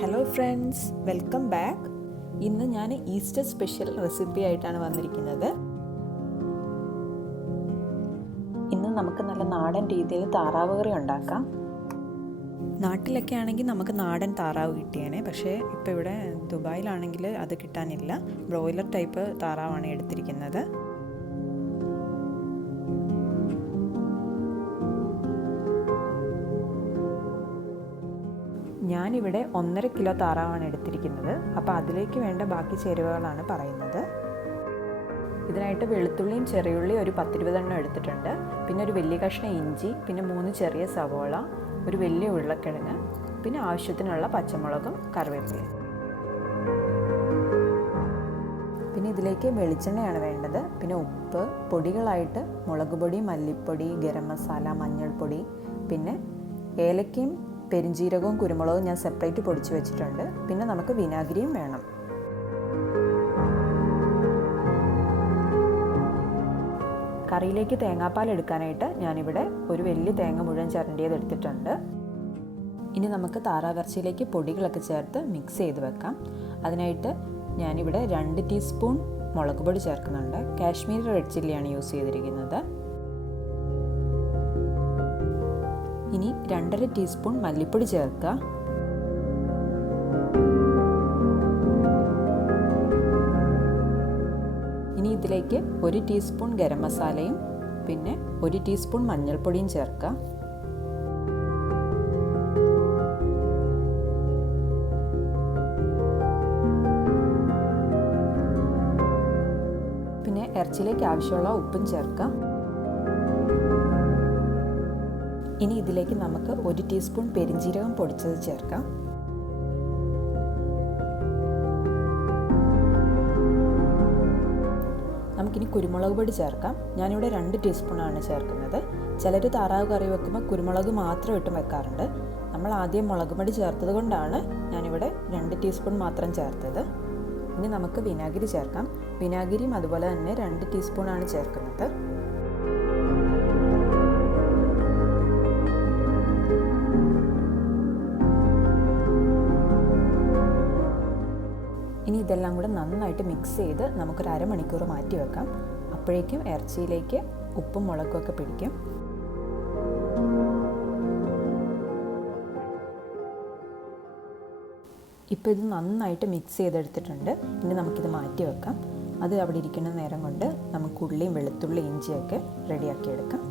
Hello friends, welcome back. ഇന്ന് ഞാൻ Easter special recipe ആയിട്ടാണ് വന്നിരിക്കുന്നത്. ഇന്ന് നമുക്ക് നല്ല നാടൻ രീതിയിൽ താറാവ് കറി ഉണ്ടാക്കാം. നാട്ടിലൊക്കെ ആണെങ്കിൽ നമുക്ക് നാടൻ താറാവ് കിട്ടിയേനെ, പക്ഷേ ഇപ്പോൾ ഇവിടെ ദുബായിലാണെങ്കിൽ അത് കിട്ടാനില്ല. ബ്രോയിലർ ടൈപ്പ് താറാവാണ് എടുത്തിരിക്കുന്നത്. ഞാനിവിടെ 1.5 കിലോ താറാവാണ് എടുത്തിരിക്കുന്നത്. അപ്പോൾ അതിലേക്ക് വേണ്ട ബാക്കി ചേരുവകളാണ് പറയുന്നത്. ഇതിനായിട്ട് വെളുത്തുള്ളിയും ചെറിയുള്ളിയും ഒരു 10-20 എണ്ണം എടുത്തിട്ടുണ്ട്. പിന്നെ ഒരു വലിയ കഷ്ണം ഇഞ്ചി, പിന്നെ 3 ചെറിയ സവോള, ഒരു വലിയ ഉരുളക്കിഴങ്ങ്, പിന്നെ ആവശ്യത്തിനുള്ള പച്ചമുളകും കറിവേപ്പിലയും. പിന്നെ ഇതിലേക്ക് വെളിച്ചെണ്ണയാണ് വേണ്ടത്. പിന്നെ ഉപ്പ്, പൊടികളായിട്ട് മുളക് പൊടി, മല്ലിപ്പൊടി, ഗരം മസാല, മഞ്ഞൾപ്പൊടി, പിന്നെ ഏലക്കയും പെരിഞ്ജീരകവും കുരുമുളകും ഞാൻ സെപ്പറേറ്റ് പൊടിച്ച് വെച്ചിട്ടുണ്ട്. പിന്നെ നമുക്ക് വിനാഗിരിയും വേണം. കറിയിലേക്ക് തേങ്ങാപ്പാൽ എടുക്കാനായിട്ട് ഞാനിവിടെ ഒരു വലിയ തേങ്ങ മുഴുവൻ ചിരണ്ടിയത് എടുത്തിട്ടുണ്ട്. ഇനി നമുക്ക് താറാവിറച്ചിയിലേക്ക് പൊടികളൊക്കെ ചേർത്ത് മിക്സ് ചെയ്ത് വെക്കാം. അതിനായിട്ട് ഞാനിവിടെ 2 ടീസ്പൂൺ മുളക് പൊടി ചേർക്കുന്നുണ്ട്. കാശ്മീരി റെഡ് ചില്ലിയാണ് യൂസ് ചെയ്തിരിക്കുന്നത്. ഇനി 2.5 ടീസ്പൂൺ മല്ലിപ്പൊടി ചേർക്കുക. ഇനി ഇതിലേക്ക് 1 ടീസ്പൂൺ ഗരം മസാലയും പിന്നെ 1 ടീസ്പൂൺ മഞ്ഞൾപ്പൊടിയും ചേർക്കുക. പിന്നെ ഇറച്ചിയിലേക്ക് ആവശ്യമുള്ള ഉപ്പും ചേർക്കാം. ഇനി ഇതിലേക്ക് നമുക്ക് 1 ടീസ്പൂൺ പെരിഞ്ജീരകം പൊടിച്ചത് ചേർക്കാം. നമുക്കിനി കുരുമുളക് പൊടി ചേർക്കാം. ഞാനിവിടെ 2 ടീസ്പൂണാണ് ചേർക്കുന്നത്. ചിലർ താറാവ് കറി വെക്കുമ്പോൾ കുരുമുളക് മാത്രം ഇട്ടും വെക്കാറുണ്ട്. നമ്മൾ ആദ്യം മുളക് പൊടി ചേർത്തത് കൊണ്ടാണ് ഞാനിവിടെ 2 ടീസ്പൂൺ മാത്രം ചേർത്തത്. ഇനി നമുക്ക് വിനാഗിരി ചേർക്കാം. വിനാഗിരിയും അതുപോലെ തന്നെ 2 ടീസ്പൂണാണ് ചേർക്കുന്നത്. ഇനി ഇതെല്ലാം കൂടെ നന്നായിട്ട് മിക്സ് ചെയ്ത് നമുക്കൊരു അരമണിക്കൂർ മാറ്റി വെക്കാം. അപ്പോഴേക്കും ഇറച്ചിയിലേക്ക് ഉപ്പും മുളകും ഒക്കെ പിടിക്കും. ഇപ്പോൾ ഇത് നന്നായിട്ട് മിക്സ് ചെയ്തെടുത്തിട്ടുണ്ട്. ഇനി നമുക്കിത് മാറ്റി വെക്കാം. അത് അവിടെ ഇരിക്കുന്ന നേരം കൊണ്ട് നമുക്ക് ഉള്ളിയും വെളുത്തുള്ളി ഇഞ്ചിയൊക്കെ റെഡിയാക്കിയെടുക്കാം.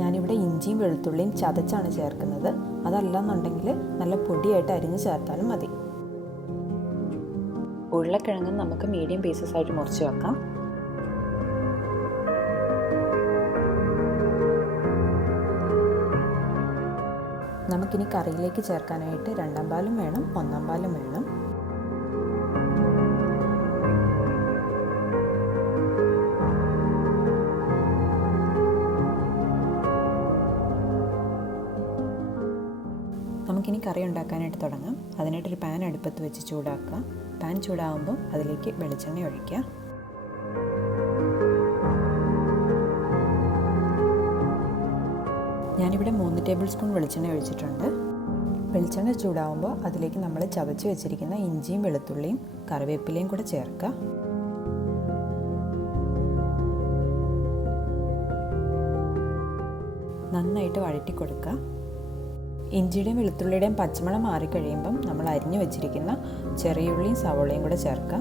ഞാനിവിടെ ഇഞ്ചിയും വെളുത്തുള്ളിയും ചതച്ചാണ് ചേർക്കുന്നത്. അതല്ലെന്നുണ്ടെങ്കിൽ നല്ല പൊടിയായിട്ട് അരിഞ്ഞ് ചേർത്താലും മതി. ഉരുളക്കിഴങ്ങ് നമുക്ക് മീഡിയം പീസസ് ആയിട്ട് മുറിച്ച് വെക്കാം. നമുക്കിനി കറിയിലേക്ക് ചേർക്കാനായിട്ട് 2-ാം പാലും വേണം, 1-ാം പാലും വേണം. നമുക്കിനി കറി ഉണ്ടാക്കാനായിട്ട് തുടങ്ങാം. അതിനായിട്ടൊരു പാൻ അടുപ്പത്ത് വെച്ച് ചൂടാക്കുക. പാൻ ചൂടാകുമ്പോൾ അതിലേക്ക് വെളിച്ചെണ്ണ ഒഴിക്കുക. ഞാനിവിടെ 3 ടേബിൾ സ്പൂൺ വെളിച്ചെണ്ണ ഒഴിച്ചിട്ടുണ്ട്. വെളിച്ചെണ്ണ ചൂടാകുമ്പോൾ അതിലേക്ക് നമ്മൾ ചതച്ച് വെച്ചിരിക്കുന്ന ഇഞ്ചിയും വെളുത്തുള്ളിയും കറിവേപ്പിലയും കൂടെ ചേർക്കുക. നന്നായിട്ട് വഴറ്റി കൊടുക്കുക. ഇഞ്ചിയുടെയും വെളുത്തുള്ളിയുടെയും പച്ചമണം മാറിക്കഴിയുമ്പം നമ്മൾ അരിഞ്ഞു വെച്ചിരിക്കുന്ന ചെറിയുള്ളിയും സവോളയും കൂടെ ചേർക്കുക.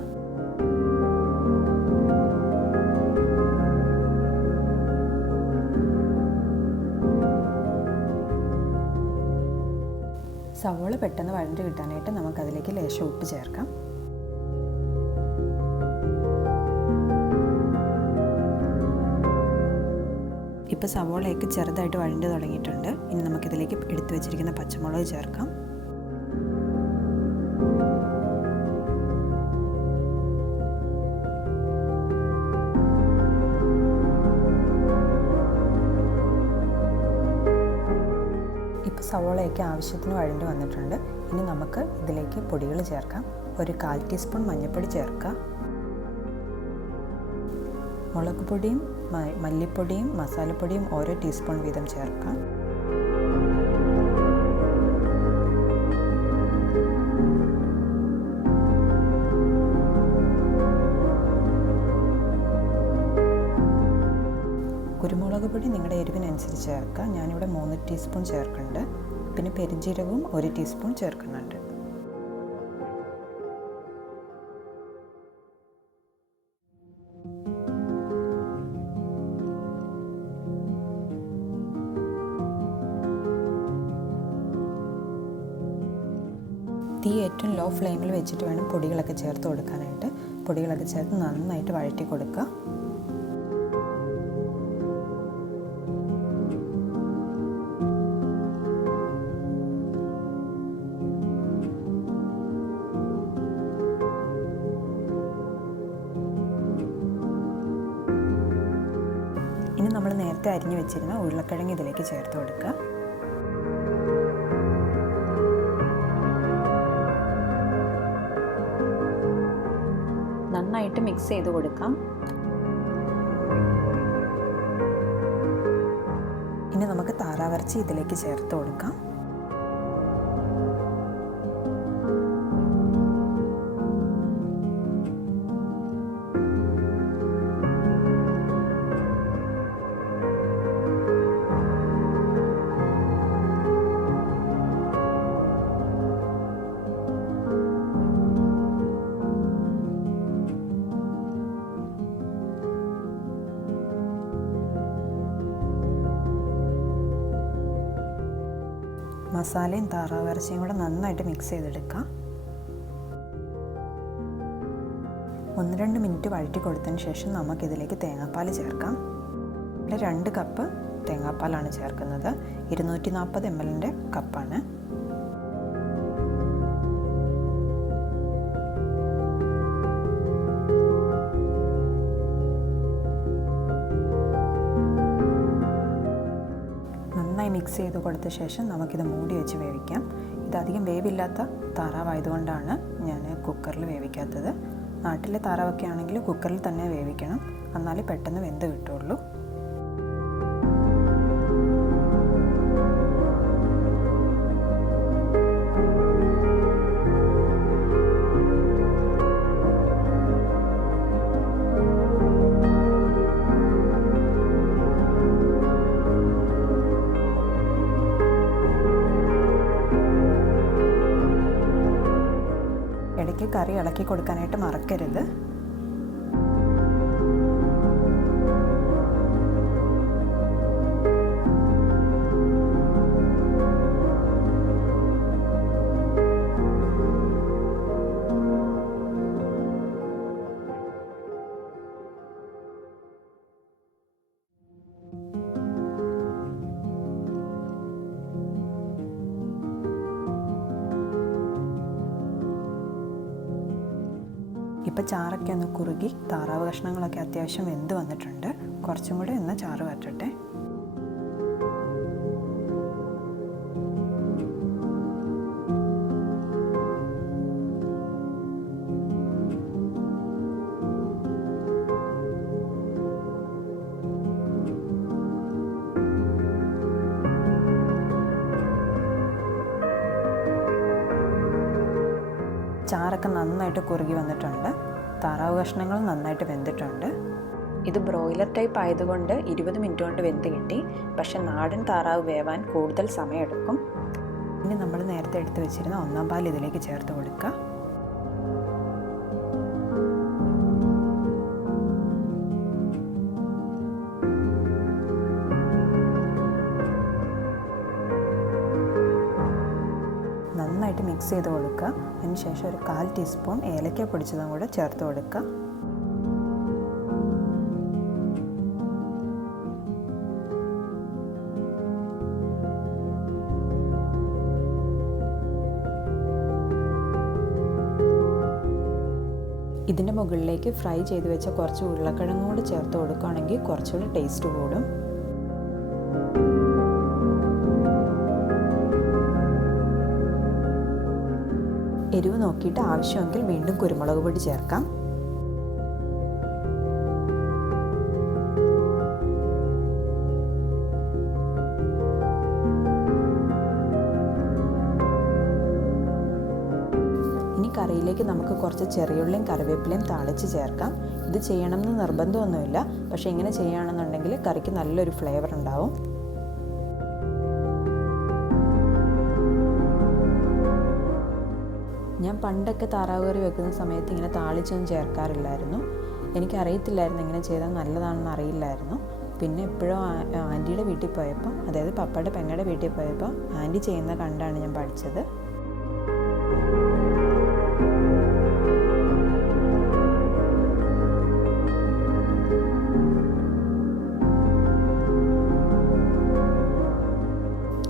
സവോള പെട്ടെന്ന് വഴണ്ട് കിട്ടാനായിട്ട് നമുക്കതിലേക്ക് ലേശം ഉപ്പ് ചേർക്കാം. ഇപ്പോൾ സവോളയൊക്കെ ചെറുതായിട്ട് വഴണ്ട് തുടങ്ങിയിട്ടുണ്ട്. ഇനി നമുക്കിതിലേക്ക് എടുത്തു വെച്ചിരിക്കുന്ന പച്ചമുളക് ചേർക്കാം. സവോളയൊക്കെ ആവശ്യത്തിന് വഴണ്ടി വന്നിട്ടുണ്ട്. ഇനി നമുക്ക് ഇതിലേക്ക് പൊടികൾ ചേർക്കാം. ഒരു 1/4 ടീസ്പൂൺ മഞ്ഞൾപ്പൊടി ചേർക്കുക. മുളക് പൊടിയും മല്ലിപ്പൊടിയും മസാലപ്പൊടിയും ഓരോ ടീസ്പൂൺ വീതം ചേർക്കാം. കുരുമുളക് പൊടി നിങ്ങളുടെ എരിവിനനുസരിച്ച് ചേർക്കുക. ഞാനിവിടെ 3 ടീസ്പൂൺ ചേർക്കുന്നുണ്ട്. പിന്നെ പെരുംജീരകവും 1 ടീസ്പൂൺ ചേർക്കുന്നുണ്ട്. തീ ഏറ്റവും ലോ ഫ്ലെയിമിൽ വെച്ചിട്ട് വേണം പൊടികളൊക്കെ ചേർത്ത് കൊടുക്കാനായിട്ട്. പൊടികളൊക്കെ ചേർത്ത് നന്നായിട്ട് വഴറ്റി കൊടുക്കുക. ഇനി നമ്മൾ നേരത്തെ അരിഞ്ഞു വെച്ചിരുന്ന ഉരുളക്കിഴങ്ങ് ഇതിലേക്ക് ചേർത്ത് കൊടുക്കുക. നന്നായിട്ട് മിക്സ് ചെയ്ത് കൊടുക്കാം. ഇനി നമുക്ക് താറാവിറച്ചി ഇതിലേക്ക് ചേർത്ത് കൊടുക്കാം. മസാലയും താറാവിറച്ചിയും കൂടെ നന്നായിട്ട് മിക്സ് ചെയ്തെടുക്കുക. 1-2 മിനിറ്റ് വഴറ്റി കൊടുത്തതിന് ശേഷം നമുക്കിതിലേക്ക് തേങ്ങാപ്പാൽ ചേർക്കാം. ഇവിടെ 2 കപ്പ് തേങ്ങാപ്പാലാണ് ചേർക്കുന്നത്. 240 ml കപ്പാണ്. മിക്സ് ചെയ്ത് കൊടുത്ത ശേഷം നമുക്കിത് മൂടി വെച്ച് വേവിക്കാം. ഇതധികം വേവില്ലാത്ത താറാവായതുകൊണ്ടാണ് ഞാൻ കുക്കറിൽ വേവിക്കാത്തത്. നാട്ടിലെ താറാവൊക്കെ ആണെങ്കിൽ കുക്കറിൽ തന്നെ വേവിക്കണം, എന്നാലേ പെട്ടെന്ന് വെന്ത് കിട്ടുള്ളൂ. ഇടയ്ക്ക് കറി ഇളക്കി കൊടുക്കാനായിട്ട് മറക്കരുത്. ഇപ്പോൾ ചാറൊക്കെ ഒന്ന് കുറുകി താറാവ് കഷ്ണങ്ങളൊക്കെ അത്യാവശ്യം വെന്ത് വന്നിട്ടുണ്ട്. കുറച്ചും കൂടെ ഒന്ന് ചാറ് വറ്റട്ടെ. ചാറൊക്കെ നന്നായിട്ട് കുറുകി വന്നിട്ടുണ്ട്. താറാവ് കഷ്ണങ്ങൾ നന്നായിട്ട് വെന്തിട്ടുണ്ട്. ഇത് ബ്രോയിലർ ടൈപ്പ് ആയതുകൊണ്ട് 20 മിനിറ്റ് കൊണ്ട് വെന്ത് കിട്ടി. പക്ഷെ നാടൻ താറാവ് വേവാൻ കൂടുതൽ സമയമെടുക്കും. ഇനി നമ്മൾ നേരത്തെ എടുത്ത് വെച്ചിരുന്ന 1-ാം പാൽ ഇതിലേക്ക് ചേർത്ത് കൊടുക്കുക. നന്നായിട്ട് മിക്സ് ചെയ്ത് കൊടുക്കുക. അതിനുശേഷം ഒരു 1/4 ടീസ്പൂൺ ഏലക്ക പൊടിച്ചതും കൂടെ ചേർത്ത് കൊടുക്കുക. ഇതിൻ്റെ മുകളിലേക്ക് ഫ്രൈ ചെയ്ത് വെച്ച കുറച്ച് ഉരുളക്കിഴങ്ങും കൂടി ചേർത്ത് കൊടുക്കുകയാണെങ്കിൽ കുറച്ചുകൂടി ടേസ്റ്റ് കൂടും. എരിവ് നോക്കിയിട്ട് ആവശ്യമെങ്കിൽ വീണ്ടും കുരുമുളക് പൊടി ചേർക്കാം. ഇനി കറിയിലേക്ക് നമുക്ക് കുറച്ച് ചെറിയുള്ളിയും കറിവേപ്പിലയും താളിച്ച് ചേർക്കാം. ഇത് ചെയ്യണമെന്ന് നിർബന്ധമൊന്നുമില്ല, പക്ഷേ ഇങ്ങനെ ചെയ്യുകയാണെന്നുണ്ടെങ്കിൽ കറിക്ക് നല്ലൊരു ഫ്ലേവർ ഉണ്ടാവും. ഞാൻ പണ്ടൊക്കെ താറാവ് കറി വെക്കുന്ന സമയത്ത് ഇങ്ങനെ താളിച്ചൊന്നും ചേർക്കാറില്ലായിരുന്നു. എനിക്കറിയത്തില്ലായിരുന്നു ഇങ്ങനെ ചെയ്താൽ നല്ലതാണെന്ന് അറിയില്ലായിരുന്നു. പിന്നെ എപ്പോഴും ആൻറ്റിയുടെ വീട്ടിൽ പോയപ്പോൾ, അതായത് പപ്പയുടെ പെങ്ങളുടെ വീട്ടിൽ പോയപ്പോൾ ആൻറ്റി ചെയ്യുന്ന കണ്ടാണ് ഞാൻ പഠിച്ചത്.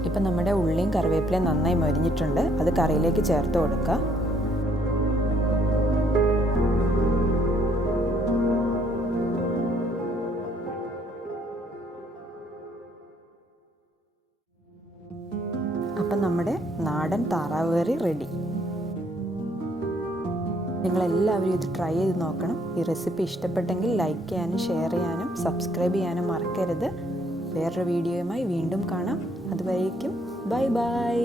ഇപ്പം നമ്മുടെ ഉള്ളിയും കറിവേപ്പിലയും നന്നായി മൊരിഞ്ഞിട്ടുണ്ട്. അത് കറിയിലേക്ക് ചേർത്ത് കൊടുക്കുക. അപ്പം നമ്മുടെ നാടൻ താറാവ് കറി റെഡി. നിങ്ങളെല്ലാവരും ഇത് ട്രൈ ചെയ്ത് നോക്കണം. ഈ റെസിപ്പി ഇഷ്ടപ്പെട്ടെങ്കിൽ ലൈക്ക് ചെയ്യാനും ഷെയർ ചെയ്യാനും സബ്സ്ക്രൈബ് ചെയ്യാനും മറക്കരുത്. വേറൊരു വീഡിയോയുമായി വീണ്ടും കാണാം. അതുവരേക്കും ബൈ ബൈ.